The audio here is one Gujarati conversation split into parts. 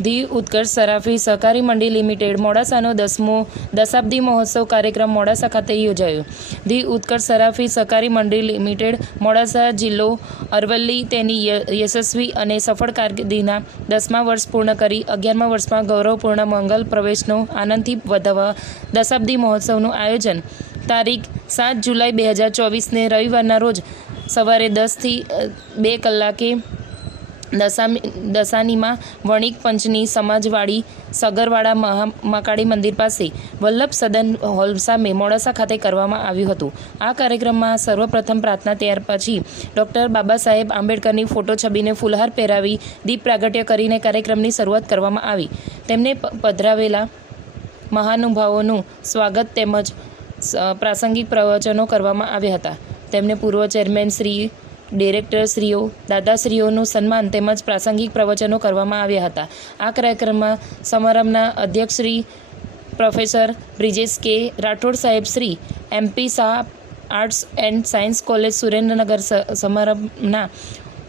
ધી ઉત્કર્ષ સરાફી સહકારી મંડી લિમિટેડ મોડાસાનો દસમો દશાબ્દી મહોત્સવ કાર્યક્રમ મોડાસા ખાતે યોજાયો. ધી ઉત્કર્ષ સરાફી સહકારી મંડી લિમિટેડ મોડાસા જિલ્લો અરવલ્લી તેની યશસ્વી અને સફળ કારકિર્દીના દસમા વર્ષ પૂર્ણ કરી અગિયારમા વર્ષમાં ગૌરવપૂર્ણ મંગલ પ્રવેશનો આનંદથી વધાવવા દશાબ્દી મહોત્સવનું આયોજન. તારીખ સાત જુલાઈ બે હજાર ચોવીસને રવિવારના રોજ સવારે દસથી બે કલાકે દશામી, દશાનીમાં વણિક પંચની સમાજવાડી સગરવાડા મહા મહાકાળી મંદિર પાસે વલ્લભ સદન હોલ સામે મોડાસા ખાતે કરવામાં આવ્યું હતું. આ કાર્યક્રમમાં સર્વપ્રથમ પ્રાર્થના ત્યાર પછી ડૉક્ટર બાબા સાહેબ આંબેડકરની ફોટો છબીને ફૂલહાર પહેરાવી દીપ પ્રાગટ્ય કરીને કાર્યક્રમની શરૂઆત કરવામાં આવી. તેમને પધરાવેલા મહાનુભાવોનું સ્વાગત તેમજ પ્રાસંગિક પ્રવચનો કરવામાં આવ્યા હતા. તેમને પૂર્વ ચેરમેન શ્રી ડિરેક્ટરશ્રીઓ, દાદાશ્રીઓનું સન્માન તેમજ પ્રાસંગિક પ્રવચનો કરવામાં આવ્યા હતા. આ કાર્યક્રમમાં સમારંભના અધ્યક્ષ Shri professor Brijesh K Rathod saheb, Shri M P Shah arts and science college Surendranagar સમારંભના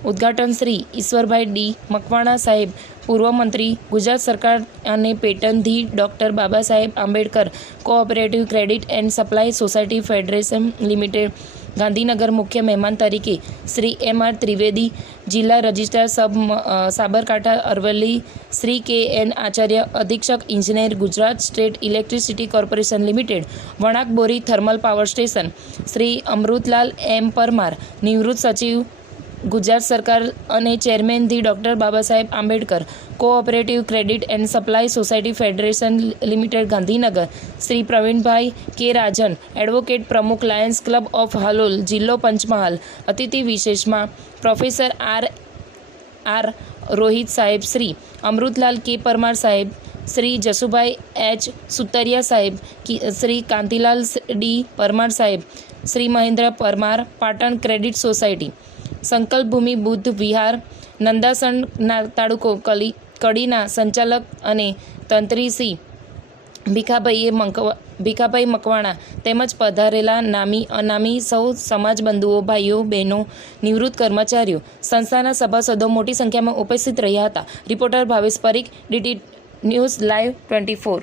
ઉદ્ઘાટન શ્રી ઈશ્વરભાઈ ડી મકવાણા સાહેબ, પૂર્વ મંત્રી, ગુજરાત સરકાર અને પેટનથી doctor Baba Saheb Ambedkar, cooperative credit and supply society federation limited, Gandhinagar મુખ્ય મહેમાન તરીકે શ્રી એમ આર ત્રિવેદી, જિલ્લા રજિસ્ટ્રાર સબ સાબરકાંઠા અરવલ્લી, શ્રી કે એન આચાર્ય, અધિક્ષક ઇજનેર Gujarat state electricity corporation limited, Vanakbori thermal power station, Shri Amritlal M Parmar, નિવૃત્ત સચિવ ગુજરાત સરકાર અને chairman the doctor Baba Saheb Ambedkar, cooperative credit and supply society federation limited Gandhinagar, Shri Pravinbhai K Rajan, advocate પ્રમુખ લાયન્સ ક્લબ ઓફ હાલોલ, જિલ્લો પંચમહાલ. અતિથિ વિશેષમાં professor R R Rohit Saheb Shri, Amritlal કે પરમાર સાહેબ, શ્રી જસુભાઈ એચ સુતરિયા સાહેબ Shri Kantilal D Parmar saheb, Shri Mahendra Parmar, Patan credit society. સંકલ્પ ભૂમિ બુદ્ધ વિહાર નંદાસણના તાળુકો કલી, કડીના સંચાલક અને તંત્રી શ્રી ભીખાભાઈએ મકવા, ભીખાભાઈ મકવાણા તેમજ પધારેલા નામી, અનામી સૌ સમાજ બંધુઓ, ભાઈઓ, બહેનો, નિવૃત્ત કર્મચારીઓ, સંસ્થાના સભાસદો મોટી સંખ્યામાં ઉપસ્થિત રહ્યા હતા. Reporter Bhavesh Parikh, DT news live twenty four.